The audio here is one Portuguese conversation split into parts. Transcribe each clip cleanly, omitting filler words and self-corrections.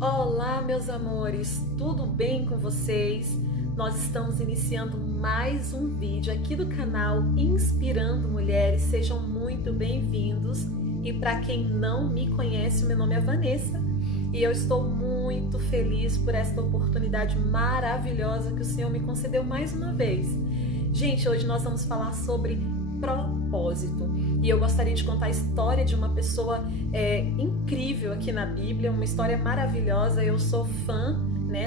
Olá, meus amores, tudo bem com vocês? Nós estamos iniciando mais um vídeo aqui do canal Inspirando Mulheres. Sejam muito bem-vindos. E para quem não me conhece, meu nome é Vanessa e eu estou muito feliz por esta oportunidade maravilhosa que o Senhor me concedeu mais uma vez. Gente, hoje nós vamos falar sobre propósito. E eu gostaria de contar a história de uma pessoa incrível aqui na Bíblia, uma história maravilhosa. Eu sou fã,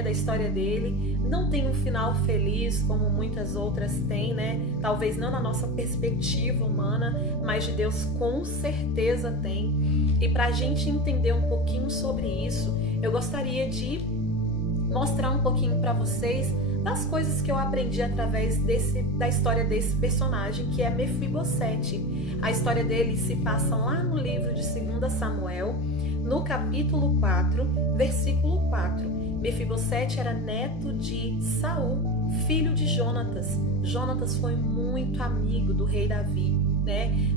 da história dele. Não tem um final feliz como muitas outras têm, Talvez não na nossa perspectiva humana, mas de Deus com certeza tem. E para a gente entender um pouquinho sobre isso, eu gostaria de mostrar um pouquinho para vocês das coisas que eu aprendi através da história desse personagem, que é Mefibosete. A história dele se passa lá no livro de 2 Samuel, no capítulo 4, versículo 4. Mefibosete era neto de Saul, filho de Jonatas. Jonatas foi muito amigo do rei Davi,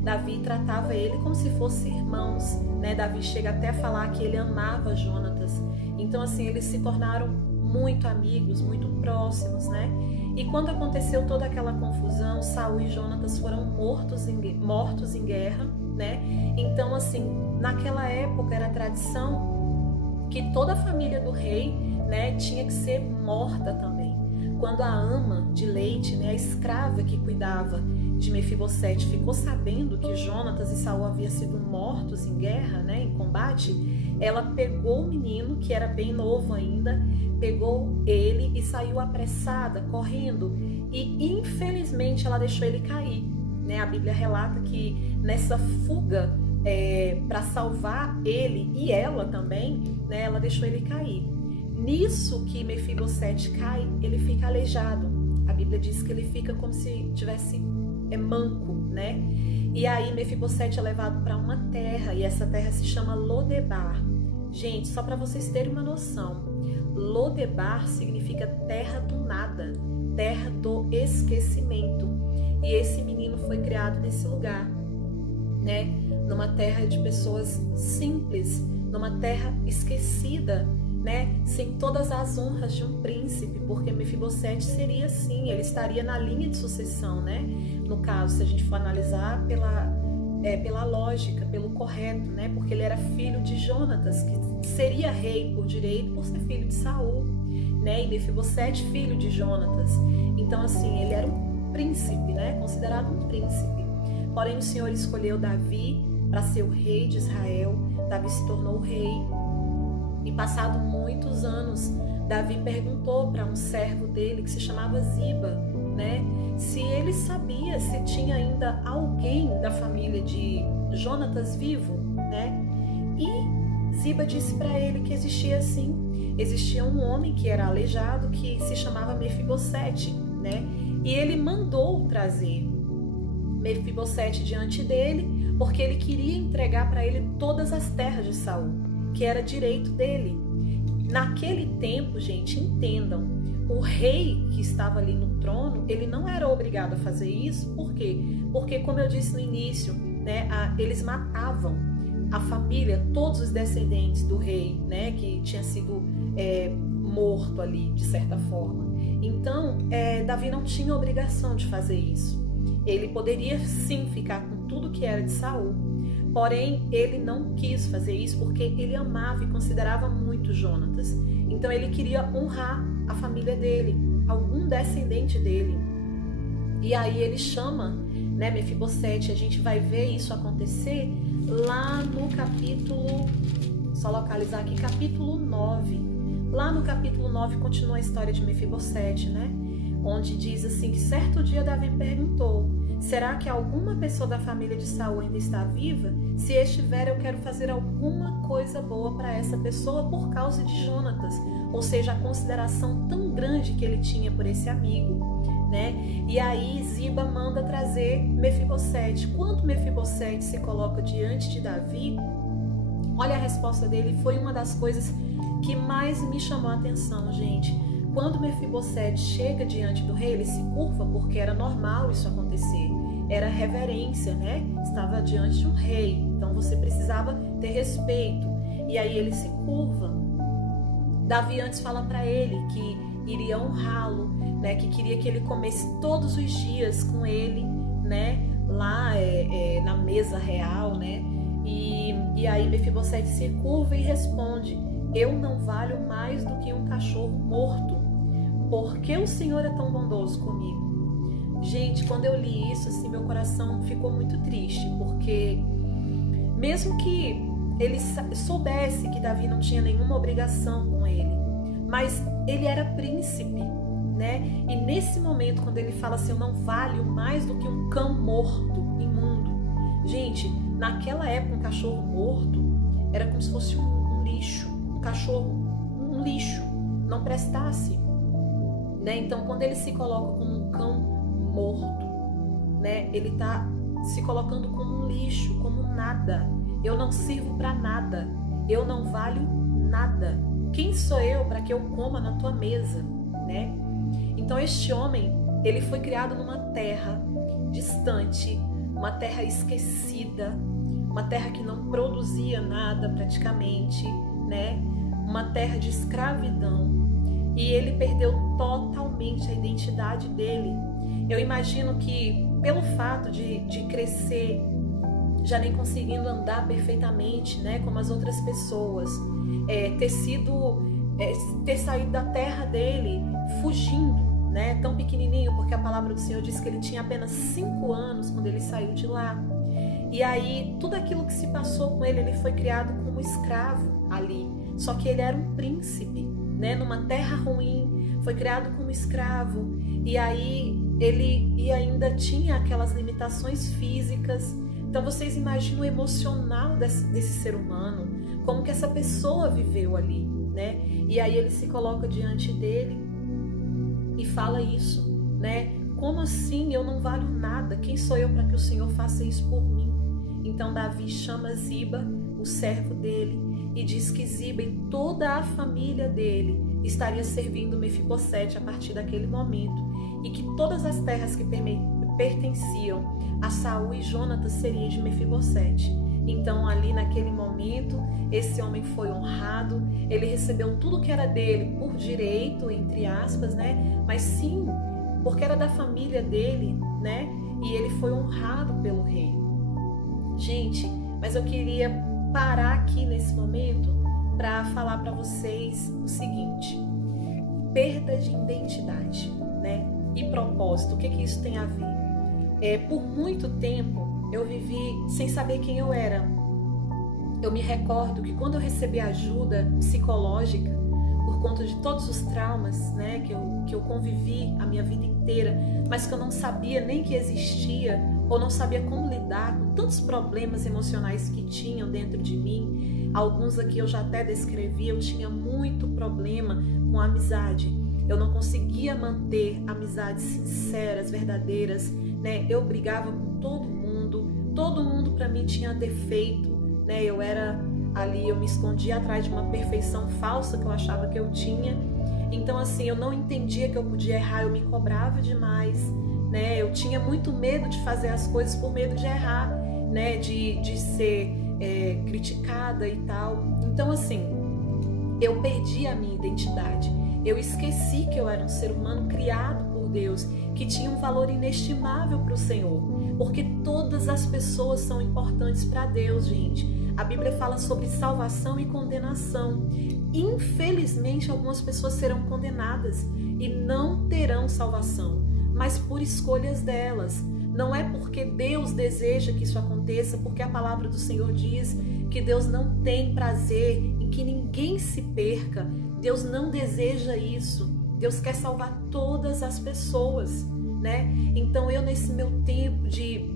Davi tratava ele como se fossem irmãos, Davi chega até a falar que ele amava Jonatas. Então, assim, eles se tornaram muito amigos, muito próximos, E quando aconteceu toda aquela confusão, Saul e Jonatas foram mortos em guerra, Então, assim, naquela época era tradição que toda a família do rei, tinha que ser morta também. Quando a ama de leite, a escrava que cuidava de Mefibosete, ficou sabendo que Jonatas e Saul haviam sido mortos em guerra, em combate, ela pegou o menino, que era bem novo ainda, pegou ele e saiu apressada, correndo, e infelizmente ela deixou ele cair. A Bíblia relata que nessa fuga para salvar ele e ela também, ela deixou ele cair. Nisso que Mefibosete cai, ele fica aleijado. A Bíblia diz que ele fica como se tivesse manco, E aí Mefibosete é levado para uma terra, e essa terra se chama Lodebar. Gente, só para vocês terem uma noção, Lodebar significa terra do nada, terra do esquecimento. E esse menino foi criado nesse lugar, Numa terra de pessoas simples, numa terra esquecida, sem todas as honras de um príncipe, porque Mefibosete seria assim, ele estaria na linha de sucessão, No caso, se a gente for analisar pela lógica, pelo correto, porque ele era filho de Jonatas, que seria rei por direito por ser filho de Saul, E Mefibosete, filho de Jonatas. Então, assim, ele era um príncipe, Considerado um príncipe. Porém, o Senhor escolheu Davi para ser o rei de Israel. Davi se tornou rei. E passado muitos anos, Davi perguntou para um servo dele que se chamava Ziba, se ele sabia se tinha ainda alguém da família de Jonatas vivo, E Ziba disse para ele que existia sim. Existia um homem que era aleijado, que se chamava Mefibosete, E ele mandou trazer Mefibosete diante dele, porque ele queria entregar para ele todas as terras de Saul, que era direito dele. Naquele tempo, gente, entendam, o rei que estava ali no trono, ele não era obrigado a fazer isso. Por quê? Porque, como eu disse no início, eles matavam a família, todos os descendentes do rei, que tinha sido morto ali, de certa forma. Então, Davi não tinha obrigação de fazer isso. Ele poderia sim ficar com tudo que era de Saul, porém ele não quis fazer isso porque ele amava e considerava muito Jonatas. Então ele queria honrar a família dele, algum descendente dele. E aí ele chama, Mefibosete. A gente vai ver isso acontecer lá no capítulo, só localizar aqui, capítulo 9. Lá no capítulo 9 continua a história de Mefibosete, Onde diz assim que certo dia Davi perguntou: será que alguma pessoa da família de Saul ainda está viva? Se estiver, eu quero fazer alguma coisa boa para essa pessoa por causa de Jonatas. Ou seja, a consideração tão grande que ele tinha por esse amigo, E aí Ziba manda trazer Mefibosete. Quando Mefibosete se coloca diante de Davi, olha a resposta dele, foi uma das coisas que mais me chamou a atenção, gente. Quando Mefibosete chega diante do rei, ele se curva, porque era normal isso acontecer. Era reverência, Estava diante de um rei, então você precisava ter respeito. E aí ele se curva. Davi antes fala para ele que iria honrá-lo, né, que queria que ele comesse todos os dias com ele, né, lá na mesa real, né, e aí Mefibosete se curva e responde: eu não valho mais do que um cachorro morto. Por que o Senhor é tão bondoso comigo? Gente, quando eu li isso, assim, meu coração ficou muito triste, porque mesmo que ele soubesse que Davi não tinha nenhuma obrigação com ele, mas ele era príncipe, né? E nesse momento, quando ele fala assim, eu não valho mais do que um cão morto, imundo. Gente, naquela época, um cachorro morto era como se fosse um lixo, um cachorro, um lixo, não prestasse, né? Então, quando ele se coloca como um cão morto, né? Ele está se colocando como um lixo, como nada. Eu não sirvo para nada, eu não valho nada. Quem sou eu para que eu coma na tua mesa, né? Então este homem, ele foi criado numa terra distante, uma terra esquecida, uma terra que não produzia nada praticamente, né? Uma terra de escravidão. E ele perdeu totalmente a identidade dele. Eu imagino que pelo fato de crescer, já nem conseguindo andar perfeitamente, né, como as outras pessoas, ter saído da terra dele fugindo, né, tão pequenininho, porque a palavra do Senhor diz que ele tinha apenas 5 anos quando ele saiu de lá. E aí tudo aquilo que se passou com ele, ele foi criado como escravo ali, só que ele era um príncipe, né, numa terra ruim, foi criado como escravo, e aí ele ainda tinha aquelas limitações físicas. Então vocês imaginam o emocional desse ser humano, como que essa pessoa viveu ali, né? E aí ele se coloca diante dele e fala isso, né? Como assim eu não valho nada? Quem sou eu para que o Senhor faça isso por mim? Então Davi chama Ziba, o servo dele, e diz que Ziba e toda a família dele estaria servindo Mefibosete a partir daquele momento, e que todas as terras que pertenciam a Saul e Jonatas seria de Mefibosete. Então ali naquele momento esse homem foi honrado, ele recebeu tudo que era dele por direito, entre aspas, né? Mas sim, porque era da família dele, né? E ele foi honrado pelo rei. Gente, mas eu queria parar aqui nesse momento para falar para vocês o seguinte: perda de identidade, né? E propósito, o que isso tem a ver? Por muito tempo eu vivi sem saber quem eu era. Eu me recordo que quando eu recebi ajuda psicológica, por conta de todos os traumas, né, que eu convivi a minha vida inteira, mas que eu não sabia nem que existia, ou não sabia como lidar com tantos problemas emocionais que tinham dentro de mim. Alguns aqui eu já até descrevi. Eu tinha muito problema com a amizade. Eu não conseguia manter amizades sinceras, verdadeiras, né? Eu brigava com todo mundo para mim tinha defeito, né? Eu era ali, eu me escondia atrás de uma perfeição falsa que eu achava que eu tinha. Então assim, eu não entendia que eu podia errar, eu me cobrava demais, né? Eu tinha muito medo de fazer as coisas por medo de errar, né? De ser criticada e tal. Então assim, eu perdi a minha identidade. Eu esqueci que eu era um ser humano criado por Deus, que tinha um valor inestimável para o Senhor, porque todas as pessoas são importantes para Deus, gente. A Bíblia fala sobre salvação e condenação. Infelizmente, algumas pessoas serão condenadas e não terão salvação, mas por escolhas delas. Não é porque Deus deseja que isso aconteça, porque a palavra do Senhor diz que Deus não tem prazer em que ninguém se perca. Deus não deseja isso. Deus quer salvar todas as pessoas, né? Então eu, nesse meu tempo de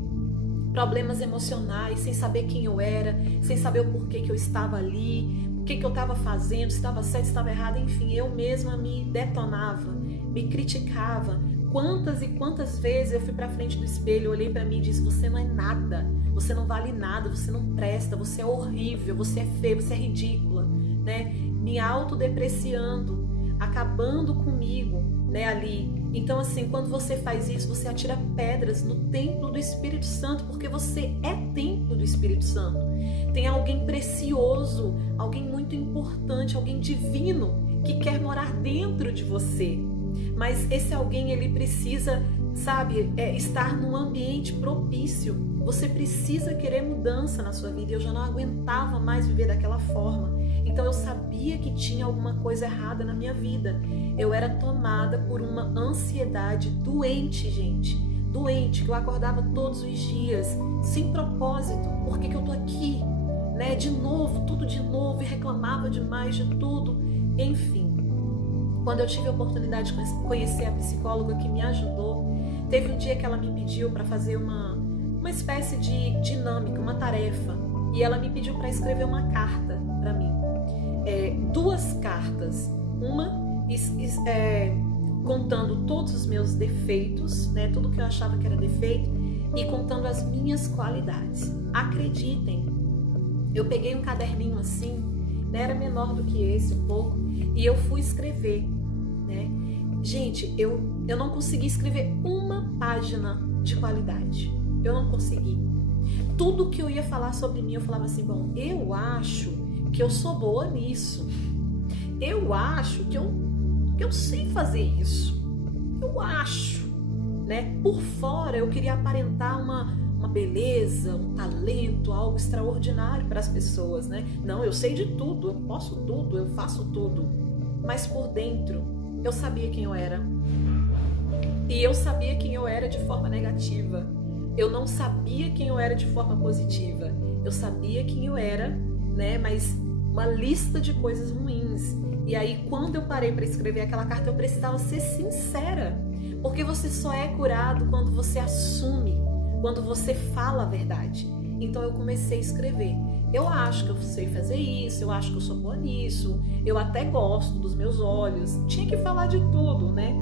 problemas emocionais, sem saber quem eu era, sem saber o porquê que eu estava ali, o que eu estava fazendo, se estava certo, se estava errado, enfim, eu mesma me detonava, me criticava. Quantas e quantas vezes eu fui para frente do espelho, olhei para mim e disse: você não é nada, você não vale nada, você não presta, você é horrível, você é feia, você é ridícula, né? Me autodepreciando, acabando comigo, né, ali. Então assim, quando você faz isso, você atira pedras no templo do Espírito Santo, porque você é templo do Espírito Santo. Tem alguém precioso, alguém muito importante, alguém divino que quer morar dentro de você. Mas esse alguém, ele precisa, sabe, estar num ambiente propício. Você precisa querer mudança na sua vida. Eu já não aguentava mais viver daquela forma. Então eu sabia que tinha alguma coisa errada na minha vida. Eu era tomada por uma ansiedade doente, gente. Doente, que eu acordava todos os dias, sem propósito. Por que eu tô aqui? Né? De novo, tudo de novo, e reclamava demais de tudo. Enfim, quando eu tive a oportunidade de conhecer a psicóloga que me ajudou, teve um dia que ela me pediu para fazer uma espécie de dinâmica, uma tarefa. E ela me pediu para escrever uma carta para mim. 2 cartas. Uma contando todos os meus defeitos, né, tudo que eu achava que era defeito, e contando as minhas qualidades. Acreditem, eu peguei um caderninho assim, né, era menor do que esse um pouco, e eu fui escrever, né? Gente, eu não consegui escrever uma página de qualidade. Eu não consegui. Tudo que eu ia falar sobre mim, eu falava assim, bom, eu acho que eu sou boa nisso. Eu acho que eu sei fazer isso. Eu acho, né? Por fora eu queria aparentar uma beleza, um talento, algo extraordinário para as pessoas, né? Não, eu sei de tudo, eu posso tudo, eu faço tudo. Mas por dentro eu sabia quem eu era. E eu sabia quem eu era de forma negativa. Eu não sabia quem eu era de forma positiva. Eu sabia quem eu era, né? Mas uma lista de coisas ruins. E aí, quando eu parei para escrever aquela carta, eu precisava ser sincera. Porque você só é curado quando você assume, quando você fala a verdade. Então eu comecei a escrever. Eu acho que eu sei fazer isso, eu acho que eu sou boa nisso, eu até gosto dos meus olhos. Tinha que falar de tudo, né?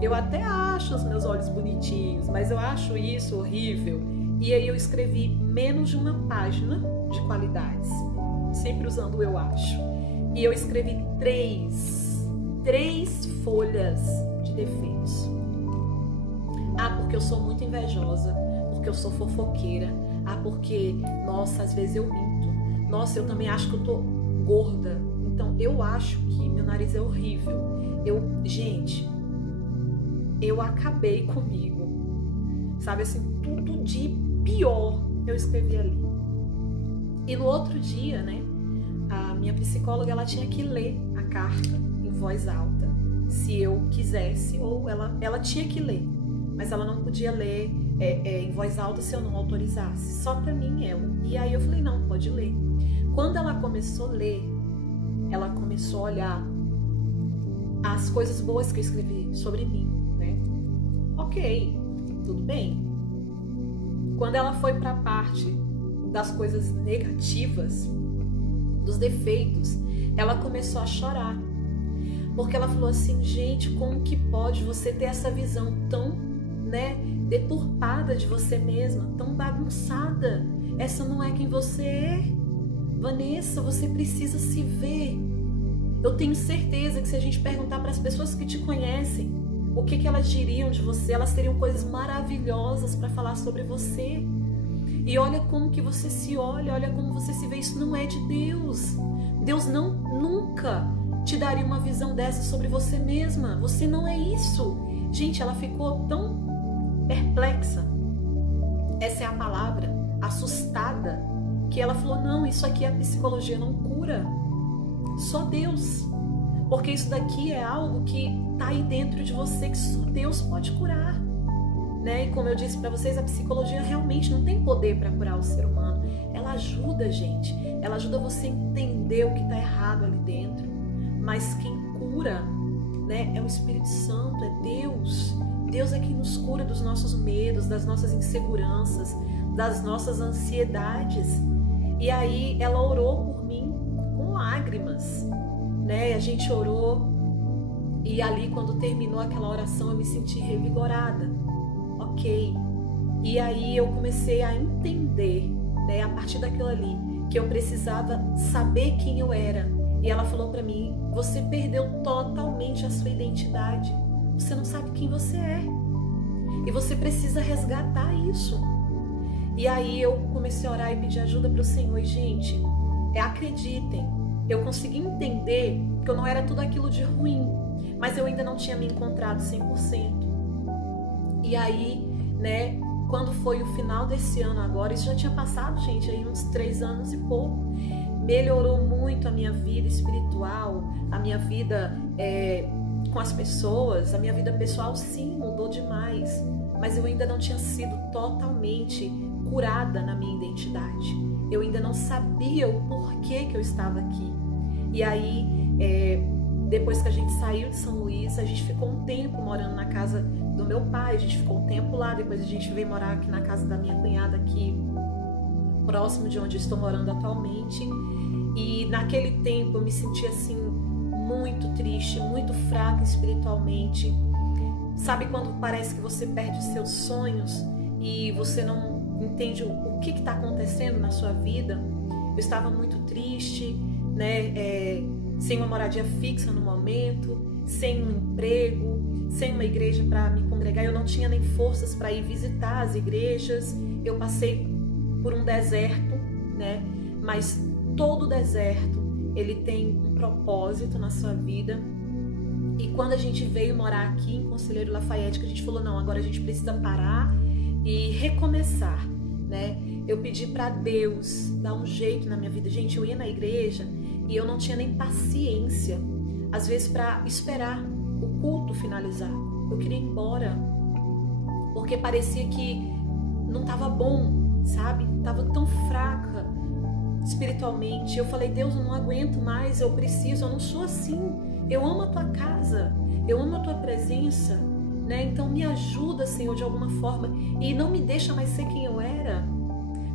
Eu até acho os meus olhos bonitinhos, mas eu acho isso horrível. E aí eu escrevi menos de uma página de qualidades, sempre usando o eu acho. E eu escrevi 3 folhas de defeitos. Porque eu sou muito invejosa, porque eu sou fofoqueira, porque, nossa, às vezes eu minto, nossa, eu também acho que eu tô gorda, então eu acho que meu nariz é horrível. Gente, eu acabei comigo, sabe assim, tudo de pior eu escrevi ali. E no outro dia, né, a minha psicóloga, ela tinha que ler a carta em voz alta, se eu quisesse, ou ela tinha que ler, mas ela não podia ler em voz alta se eu não autorizasse, só pra mim ela. E aí eu falei, não, pode ler. Quando ela começou a ler, ela começou a olhar as coisas boas que eu escrevi sobre mim, né? Ok, tudo bem. Quando ela foi pra parte das coisas negativas, dos defeitos, ela começou a chorar. Porque ela falou assim, gente, como que pode você ter essa visão tão, né, deturpada de você mesma, tão bagunçada? Essa não é quem você é. Vanessa, você precisa se ver. Eu tenho certeza que se a gente perguntar para as pessoas que te conhecem o que elas diriam de você, elas teriam coisas maravilhosas para falar sobre você. E olha como que você se olha, olha como você se vê. Isso não é de Deus. Deus nunca te daria uma visão dessa sobre você mesma. Você não é isso. Gente, ela ficou tão perplexa, essa é a palavra, assustada, que ela falou, não, isso aqui a psicologia não cura, só Deus, porque isso daqui é algo que tá aí dentro de você, que só Deus pode curar, né? E como eu disse para vocês, a psicologia realmente não tem poder para curar o ser humano. Ela ajuda a gente, ela ajuda você a entender o que tá errado ali dentro, mas quem cura, né, é o Espírito Santo, é Deus. Deus é quem nos cura dos nossos medos, das nossas inseguranças, das nossas ansiedades. E aí ela orou por mim com lágrimas, né? A gente orou e ali quando terminou aquela oração eu me senti revigorada, ok? E aí eu comecei a entender, né, a partir daquilo ali, que eu precisava saber quem eu era. E ela falou para mim, você perdeu totalmente a sua identidade. Você não sabe quem você é. E você precisa resgatar isso. E aí eu comecei a orar e pedir ajuda para o Senhor. E, gente, acreditem, eu consegui entender que eu não era tudo aquilo de ruim, mas eu ainda não tinha me encontrado 100%. E aí, né, quando foi o final desse ano agora, isso já tinha passado, gente, aí uns 3 anos e pouco, melhorou muito a minha vida espiritual, a minha vida com as pessoas, a minha vida pessoal, sim, mudou demais, mas eu ainda não tinha sido totalmente curada na minha identidade. Eu ainda não sabia o porquê que eu estava aqui. E aí, depois que a gente saiu de São Luís, a gente ficou um tempo morando na casa do meu pai, a gente ficou um tempo lá, depois a gente veio morar aqui na casa da minha cunhada, aqui próximo de onde eu estou morando atualmente. E naquele tempo eu me sentia assim, muito triste, muito fraca espiritualmente. Sabe quando parece que você perde os seus sonhos e você não entende o que está acontecendo na sua vida? Eu estava muito triste, né? Sem uma moradia fixa no momento, sem um emprego, sem uma igreja para me congregar. Eu não tinha nem forças para ir visitar as igrejas. Eu passei por um deserto, né? Mas todo deserto, ele tem um propósito na sua vida. E quando a gente veio morar aqui em Conselheiro Lafayette, que a gente falou, não, agora a gente precisa parar e recomeçar, né? Eu pedi para Deus dar um jeito na minha vida. Gente, eu ia na igreja e eu não tinha nem paciência, às vezes, para esperar o culto finalizar. Eu queria ir embora, porque parecia que não estava bom, sabe? Estava tão fraca espiritualmente. Eu falei, Deus, eu não aguento mais, eu preciso, eu não sou assim. Eu amo a tua casa, eu amo a tua presença, né? Então me ajuda, Senhor, de alguma forma, e não me deixa mais ser quem eu era.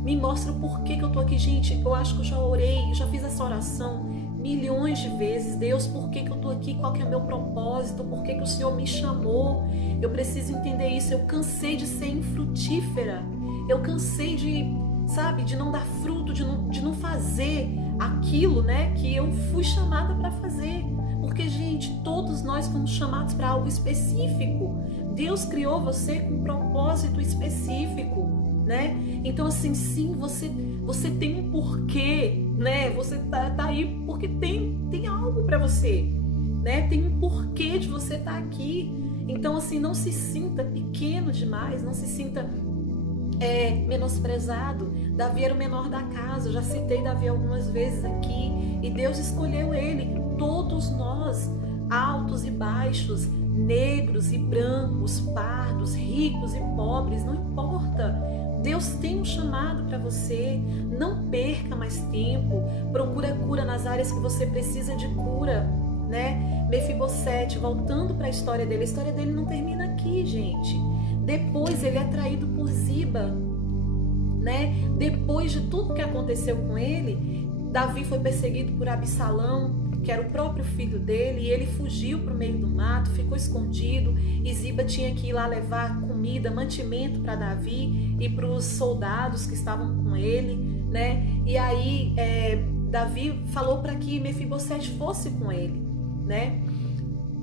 Me mostra o porquê que eu tô aqui. Gente, eu acho que eu já orei, eu já fiz essa oração milhões de vezes. Deus, por que que eu tô aqui? Qual que é o meu propósito? Por que que o Senhor me chamou? Eu preciso entender isso. Eu cansei de ser infrutífera. Eu cansei de, sabe, de não dar fruto, de não fazer aquilo, né, que eu fui chamada para fazer. Porque, gente, todos nós fomos chamados para algo específico. Deus criou você com um propósito específico, né? Então, assim, sim, você tem um porquê, né? Você tá aí porque tem algo para você, né? Tem um porquê de você estar aqui. Então, assim, não se sinta pequeno demais, não se sinta menosprezado. Davi era o menor da casa, eu já citei Davi algumas vezes aqui, e Deus escolheu ele. Todos nós, altos e baixos, negros e brancos, pardos, ricos e pobres, não importa. Deus tem um chamado para você. Não perca mais tempo. Procura cura nas áreas que você precisa de cura, né? Mefibosete, voltando para a história dele não termina aqui, gente. Depois ele é traído por Ziba, né? Depois de tudo que aconteceu com ele, Davi foi perseguido por Absalão, que era o próprio filho dele, e ele fugiu para o meio do mato, ficou escondido, e Ziba tinha que ir lá levar comida, mantimento para Davi e para os soldados que estavam com ele, né? E aí Davi falou para que Mefibosete fosse com ele, né?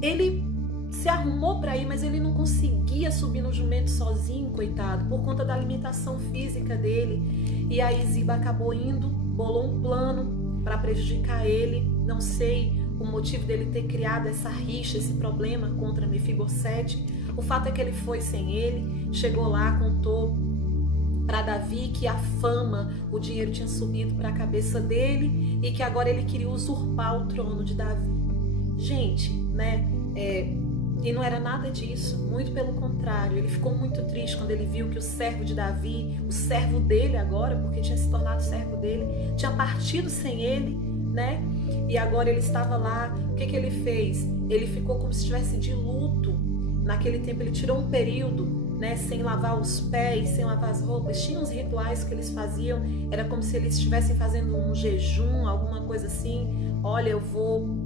Ele se arrumou para ir, mas ele não conseguia subir no jumento sozinho, coitado, por conta da limitação física dele. E aí Ziba acabou indo, bolou um plano para prejudicar ele. Não sei o motivo dele ter criado essa rixa, esse problema contra Mefibosete. O fato é que ele foi sem ele, chegou lá, contou para Davi que a fama, o dinheiro tinha subido para a cabeça dele e que agora ele queria usurpar o trono de Davi. Gente, né? E não era nada disso, muito pelo contrário. Ele ficou muito triste quando ele viu que o servo de Davi, o servo dele agora, porque tinha se tornado servo dele, tinha partido sem ele, né? E agora ele estava lá. O que ele fez? Ele ficou como se estivesse de luto. Naquele tempo ele tirou um período, né, sem lavar os pés, sem lavar as roupas. Tinha uns rituais que eles faziam, era como se eles estivessem fazendo um jejum, alguma coisa assim. Olha, eu vou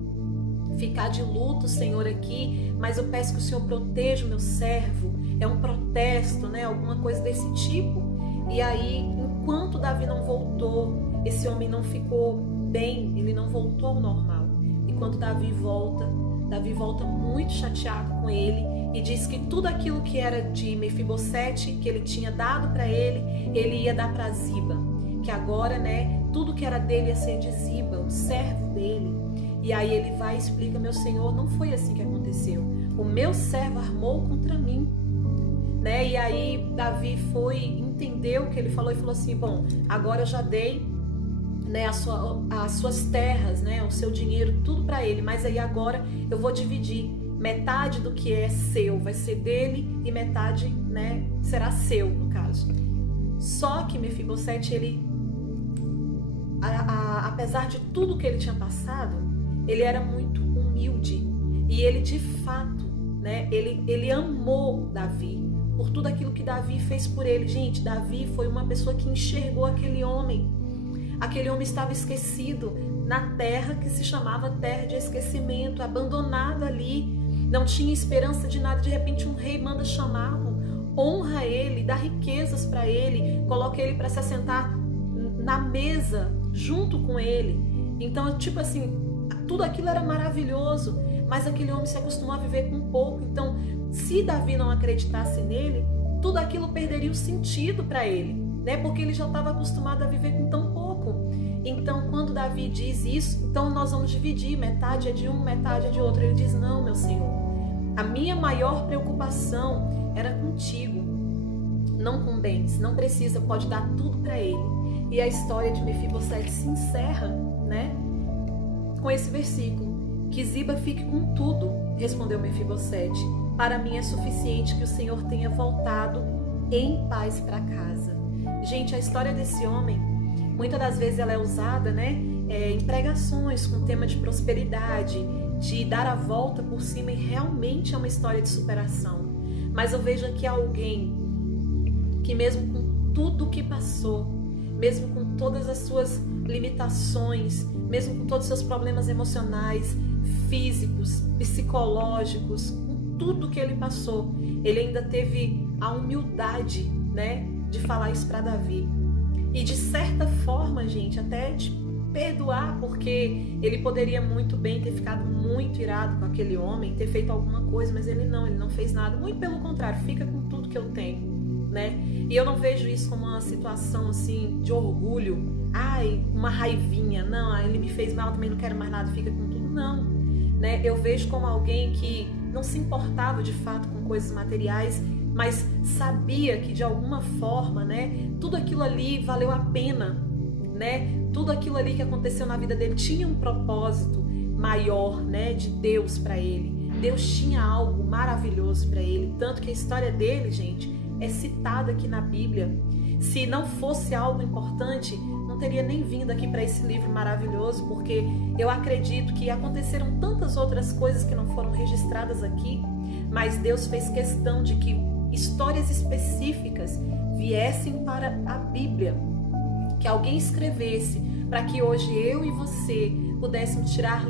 ficar de luto, Senhor, aqui, mas eu peço que o Senhor proteja o meu servo. É um protesto, né, alguma coisa desse tipo. E aí, enquanto Davi não voltou, esse homem não ficou bem, ele não voltou ao normal. E quando Davi volta muito chateado com ele e diz que tudo aquilo que era de Mefibosete, que ele tinha dado para ele ia dar para Ziba. Que agora, né, tudo que era dele ia ser de Ziba, o servo dele. E aí ele vai e explica: meu Senhor, não foi assim que aconteceu. O meu servo armou contra mim. Né? E aí Davi entendeu o que ele falou e falou assim: bom, agora eu já dei, né, as suas terras, né, o seu dinheiro, tudo para ele, mas aí agora eu vou dividir. Metade do que é seu vai ser dele e metade, né, será seu, no caso. Só que Mefibosete, ele, apesar de tudo que ele tinha passado, ele era muito humilde e ele de fato, né, ele amou Davi por tudo aquilo que Davi fez por ele. Gente, Davi foi uma pessoa que enxergou aquele homem. Aquele homem estava esquecido na terra que se chamava terra de esquecimento, abandonado ali, não tinha esperança de nada. De repente um rei manda chamá-lo, honra ele, dá riquezas para ele, coloca ele para se assentar na mesa junto com ele. Então, tipo assim, tudo aquilo era maravilhoso, mas aquele homem se acostumou a viver com pouco. Então, se Davi não acreditasse nele, tudo aquilo perderia o sentido para ele, né? Porque ele já estava acostumado a viver com tão pouco. Então, quando Davi diz isso, então nós vamos dividir, metade é de um, metade é de outro. Ele diz: não, meu Senhor, a minha maior preocupação era contigo, não com bens, não precisa, pode dar tudo para ele. E a história de Mefibosete se encerra, né, com esse versículo: que Ziba fique com tudo, respondeu Mefibosete, para mim é suficiente que o Senhor tenha voltado em paz para casa. Gente, a história desse homem, muitas das vezes ela é usada, né, em pregações com tema de prosperidade, de dar a volta por cima, e realmente é uma história de superação. Mas eu vejo aqui alguém que, mesmo com tudo que passou, mesmo com todas as suas limitações, mesmo com todos os seus problemas emocionais, físicos, psicológicos, com tudo que ele passou, ele ainda teve a humildade, né, de falar isso para Davi. E de certa forma, gente, até de perdoar, porque ele poderia muito bem ter ficado muito irado com aquele homem, ter feito alguma coisa, mas ele não fez nada. Muito pelo contrário, fica com tudo que eu tenho, né? E eu não vejo isso como uma situação assim de orgulho, ai, uma raivinha, não, ele me fez mal, também não quero mais nada, fica com tudo, não, né? Eu vejo como alguém que não se importava de fato com coisas materiais, mas sabia que de alguma forma, né, tudo aquilo ali valeu a pena, né? Tudo aquilo ali que aconteceu na vida dele tinha um propósito maior, né, de Deus para ele. Deus tinha algo maravilhoso para ele, tanto que a história dele, gente, é citada aqui na Bíblia. Se não fosse algo importante, não teria nem vindo aqui para esse livro maravilhoso, porque eu acredito que aconteceram tantas outras coisas que não foram registradas aqui, mas Deus fez questão de que histórias específicas viessem para a Bíblia, que alguém escrevesse, para que hoje eu e você pudéssemos tirar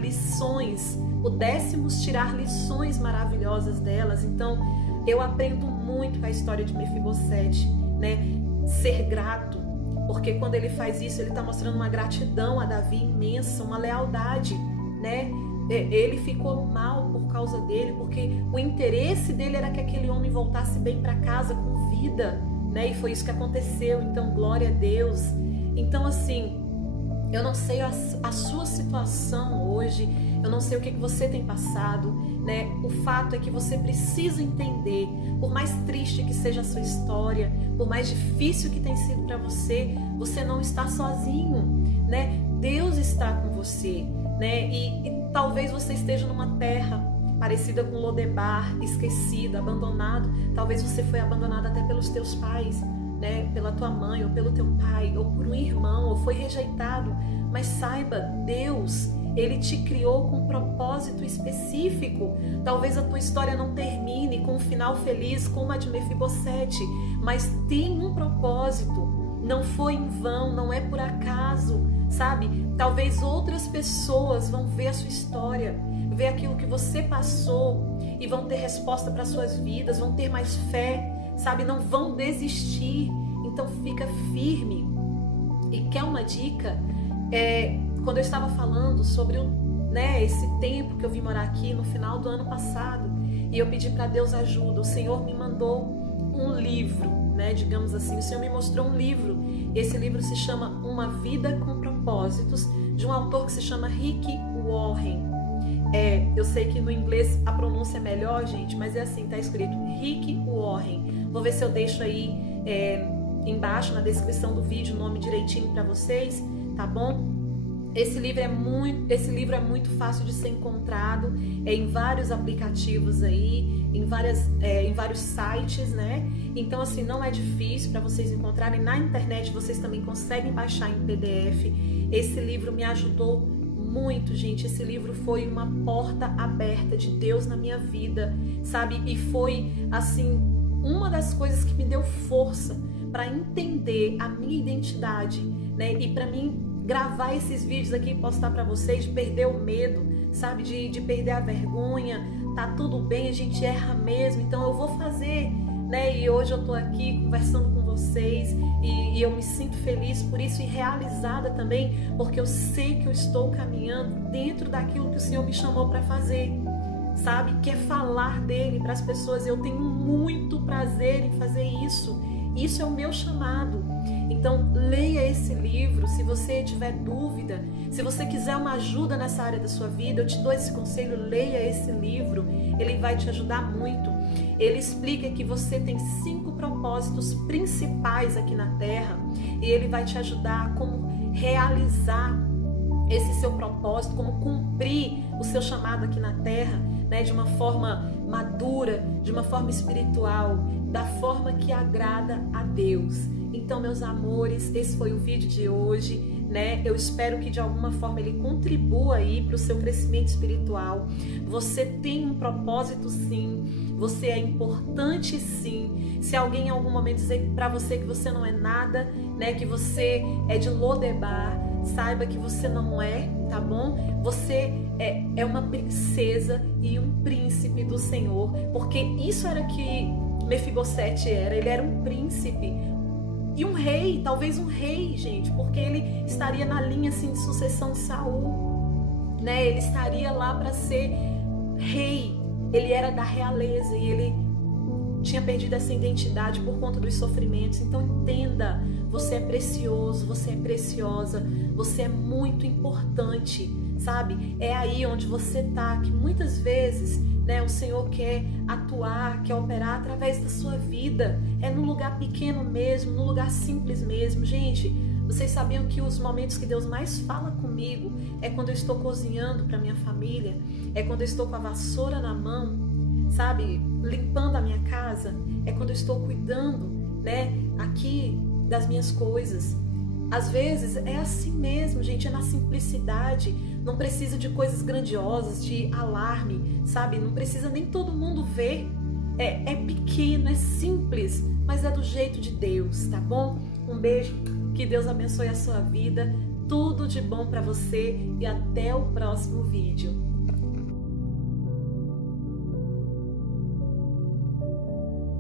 lições maravilhosas delas. Então, eu aprendo muito com a história de Mefibosete, né? Ser grato, porque quando ele faz isso, ele está mostrando uma gratidão a Davi imensa, uma lealdade, né? Ele ficou mal por causa dele, porque o interesse dele era que aquele homem voltasse bem para casa com vida, né? E foi isso que aconteceu. Então, glória a Deus. Então, assim, eu não sei a sua situação hoje, eu não sei o que você tem passado, né? O fato é que você precisa entender, por mais triste que seja a sua história, por mais difícil que tenha sido para você, você não está sozinho, né? Deus está com você, né? E talvez você esteja numa terra parecida com Lodebar, esquecida, abandonado. Talvez você foi abandonado até pelos teus pais, né? Pela tua mãe, ou pelo teu pai, ou por um irmão, ou foi rejeitado. Mas saiba, Deus, Ele te criou com um propósito específico. Talvez a tua história não termine com um final feliz como a de Mefibosete, mas tem um propósito. Não foi em vão, não é por acaso, sabe? Talvez outras pessoas vão ver a sua história, ver aquilo que você passou e vão ter resposta para suas vidas, vão ter mais fé, sabe? Não vão desistir. Então fica firme. E quer uma dica? Quando eu estava falando sobre esse tempo que eu vim morar aqui no final do ano passado, e eu pedi para Deus ajuda, o Senhor me mandou um livro né, digamos assim, o Senhor me mostrou um livro. Esse livro se chama Uma Vida com Propósitos, de um autor que se chama Rick Warren. Eu sei que no inglês a pronúncia é melhor, gente, mas é assim, tá escrito Rick Warren. Vou ver se eu deixo aí embaixo na descrição do vídeo o nome direitinho para vocês, tá bom? Esse livro é muito fácil de ser encontrado em vários aplicativos aí, em vários sites, né? Então assim, não é difícil para vocês encontrarem. Na internet vocês também conseguem baixar em PDF. Esse livro me ajudou muito, gente. Esse livro foi uma porta aberta de Deus na minha vida, sabe? E foi assim, uma das coisas que me deu força para entender a minha identidade, né? E para mim gravar esses vídeos aqui e postar para vocês, de perder o medo, sabe? De perder a vergonha. Tá tudo bem, a gente erra mesmo, então eu vou fazer, né? E hoje eu tô aqui conversando com vocês e eu me sinto feliz por isso e realizada também, porque eu sei que eu estou caminhando dentro daquilo que o Senhor me chamou para fazer, sabe? Que é falar dele para as pessoas. Eu tenho muito prazer em fazer isso. Isso é o meu chamado. Então, leia esse livro. Se você tiver dúvida, se você quiser uma ajuda nessa área da sua vida, eu te dou esse conselho, leia esse livro. Ele vai te ajudar muito. Ele explica que você tem 5 propósitos principais aqui na Terra e ele vai te ajudar a como realizar esse seu propósito, como cumprir o seu chamado aqui na Terra, né, de uma forma madura, de uma forma espiritual, da forma que agrada a Deus. Então, meus amores, esse foi o vídeo de hoje, né? Eu espero que de alguma forma ele contribua aí para o seu crescimento espiritual. Você tem um propósito, sim. Você é importante, sim. Se alguém em algum momento dizer para você que você não é nada, né? Que você é de Lodebar, saiba que você não é, tá bom? Você é uma princesa e um príncipe do Senhor, porque isso era que Mefibosete era. Ele era um príncipe e um rei, talvez um rei, gente, porque ele estaria na linha assim de sucessão de Saul, né? Ele estaria lá para ser rei. Ele era da realeza e ele tinha perdido essa identidade por conta dos sofrimentos. Então entenda, você é precioso, você é preciosa, você é muito importante, sabe? É aí onde você tá, que muitas vezes, né, o Senhor quer atuar, quer operar através da sua vida. É num lugar pequeno mesmo, num lugar simples mesmo. Gente, vocês sabiam que os momentos que Deus mais fala comigo é quando eu estou cozinhando para minha família, é quando eu estou com a vassoura na mão, sabe, limpando a minha casa, é quando eu estou cuidando, né, aqui das minhas coisas. Às vezes é assim mesmo, gente, é na simplicidade. Não precisa de coisas grandiosas, de alarme, sabe? Não precisa nem todo mundo ver. É pequeno, é simples, mas é do jeito de Deus, tá bom? Um beijo, que Deus abençoe a sua vida. Tudo de bom para você e até o próximo vídeo.